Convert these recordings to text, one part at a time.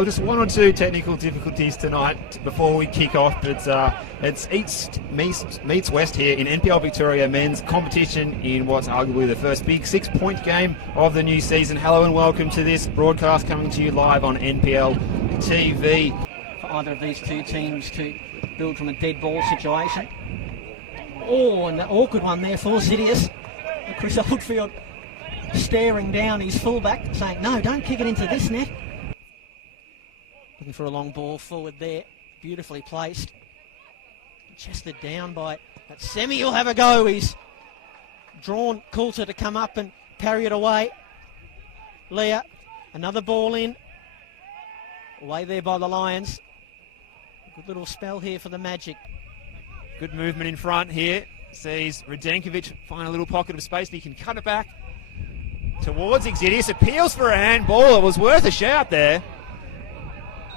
Just one or two technical difficulties tonight before we kick off. But it's East meets West here in NPL Victoria men's competition in what's arguably the first big 6-point game of the new season. Hello and welcome to this broadcast coming to you live on NPL TV. For either of these two teams to build from a dead ball situation. Oh, and an awkward one there for Zidius. Chris Oldfield staring down his fullback, saying, no, don't kick it into this net. Looking for a long ball forward there, beautifully placed. Chested down by that Semi. He'll have a go. He's drawn Coulter to come up and parry it away. Leah, another ball in. Away there by the Lions. Good little spell here for the Magic. Good movement in front here. Sees Radenkovic find a little pocket of space, but he can cut it back towards Exidius. Appeals for a handball. It was worth a shout there.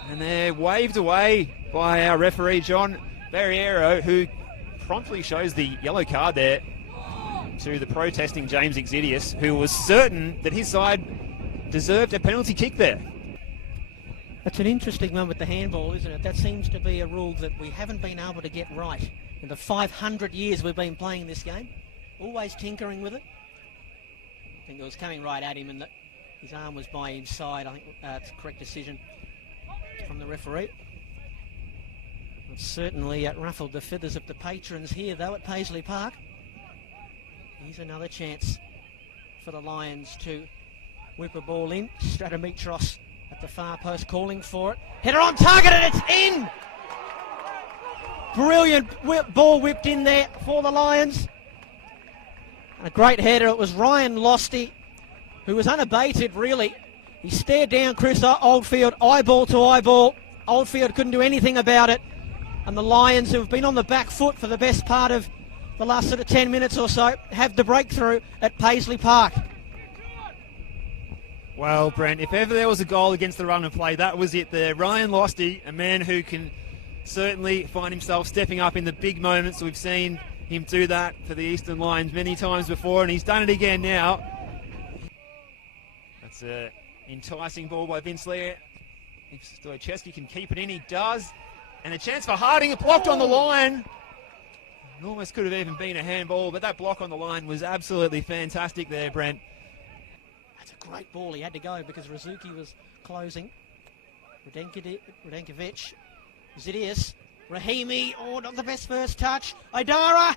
And they're waved away by our referee, John Barriero, who promptly shows the yellow card there to the protesting James Exidius, who was certain that his side deserved a penalty kick there. That's an interesting one with the handball, isn't it? That seems to be a rule that we haven't been able to get right in the 500 years we've been playing this game. Always tinkering with it. I think it was coming right at him and his arm was by his side. I think it's a correct decision from the referee. It certainly ruffled the feathers of the patrons here, though, at Paisley Park. Here's another chance for the Lions to whip a ball in. Stratomitros at the far post calling for it. Header on target and it's in! Brilliant ball whipped in there for the Lions. And a great header. It was Ryan Losty, who was unabated, really. He stared down Chris Oldfield, eyeball to eyeball. Oldfield couldn't do anything about it. And the Lions, who have been on the back foot for the best part of the last sort of 10 minutes or so, have the breakthrough at Paisley Park. Well, Brent, if ever there was a goal against the run of play, that was it there. Ryan Losty, a man who can certainly find himself stepping up in the big moments. We've seen him do that for the Eastern Lions many times before, and he's done it again now. That's a enticing ball by Vince Lear. If Stoichevsky can keep it in, he does. And a chance for Harding, it blocked on the line. It almost could have even been a handball, but that block on the line was absolutely fantastic there, Brent. That's a great ball. He had to go because Rizuki was closing. Radenkovic, Zidius, Rahimi, oh, not the best first touch. Idara,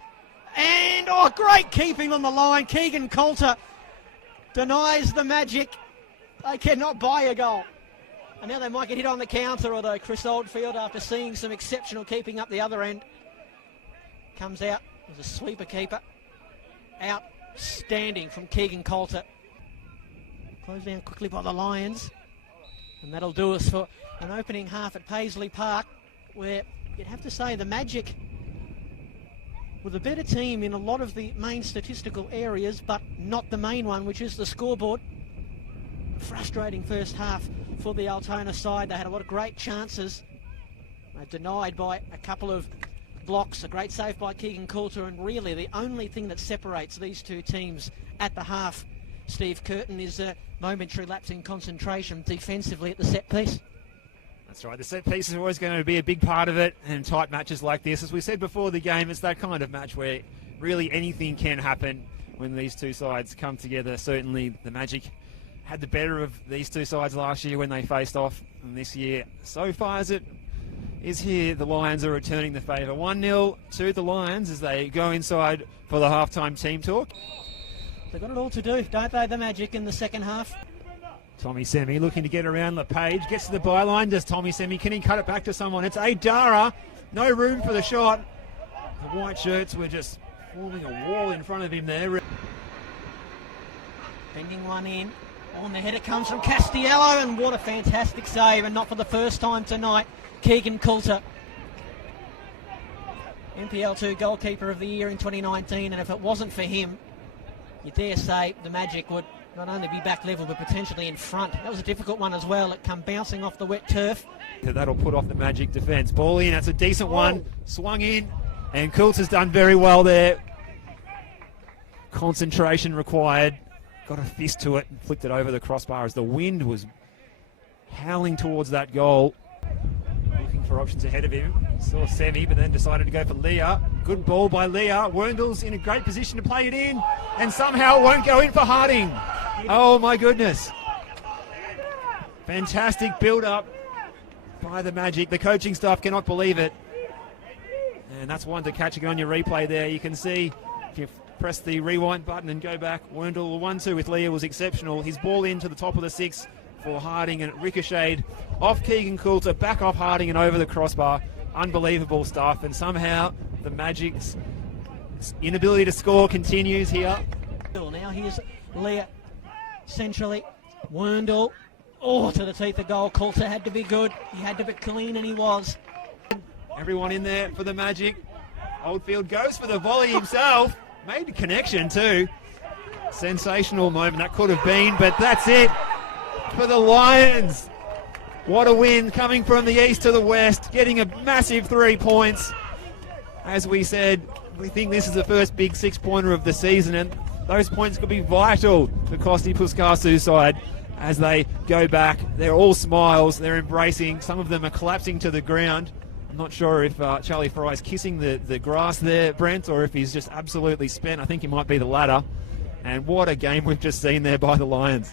and oh, great keeping on the line. Keegan Coulter denies the Magic. They cannot buy a goal. And now they might get hit on the counter, although Chris Oldfield, after seeing some exceptional keeping up the other end, comes out as a sweeper keeper. Outstanding from Keegan Coulter. Closed down quickly by the Lions. And that'll do us for an opening half at Paisley Park, where you'd have to say the Magic were the better team in a lot of the main statistical areas, but not the main one, which is the scoreboard. Frustrating first half for the Altona side. They had a lot of great chances. They're denied by a couple of blocks. A great save by Keegan Coulter, and really the only thing that separates these two teams at the half, Steve Curtin, is a momentary lapse in concentration defensively at the set piece. That's right, the set piece is always going to be a big part of it, and tight matches like this, as we said before the game, it's that kind of match where really anything can happen when these two sides come together. Certainly the Magic had the better of these two sides last year when they faced off, and this year, so far as it is here, the Lions are returning the favour. 1-0 to the Lions as they go inside for the halftime team talk. They've got it all to do, don't they, the Magic, in the second half? Tommy Semi looking to get around LePage, gets to the byline, does Tommy Semi, can he cut it back to someone? It's Adara, no room for the shot. The white shirts were just forming a wall in front of him there. Bending one in. On the header comes from Castiello, and what a fantastic save, and not for the first time tonight, Keegan Coulter. NPL2 goalkeeper of the year in 2019, and if it wasn't for him, you dare say the Magic would not only be back level, but potentially in front. That was a difficult one as well. It come bouncing off the wet turf. That'll put off the Magic defence. Ball in, that's a decent one. Swung in, and Coulter's done very well there. Concentration required. Got a fist to it and flicked it over the crossbar as the wind was howling towards that goal. Looking for options ahead of him. Saw Semi, but then decided to go for Leah. Good ball by Leah. Werndl's in a great position to play it in, and somehow it won't go in for Harding. Oh my goodness. Fantastic build-up by the Magic. The coaching staff cannot believe it. And that's one to catch again on your replay there. You can see, if you press the rewind button and go back, Werndl, the 1-2 with Leah was exceptional. His ball into the top of the 6 for Harding, and it ricocheted off Keegan Coulter, back off Harding and over the crossbar. Unbelievable stuff. And somehow the Magic's inability to score continues here. Now here's Leah centrally. Werndl. Oh, to the teeth of goal. Coulter had to be good. He had to be clean, and he was. Everyone in there for the Magic. Oldfield goes for the volley himself. Made a connection too. Sensational moment that could have been, but that's it for the Lions. What a win, coming from the east to the west, getting a massive 3 points. As we said, we think this is the first big 6-pointer of the season, and those points could be vital for Kosti Puskasu's side as they go back. They're all smiles, they're embracing. Some of them are collapsing to the ground. I'm not sure if Charlie Fry's kissing the grass there, Brent, or if he's just absolutely spent. I think he might be the latter. And what a game we've just seen there by the Lions.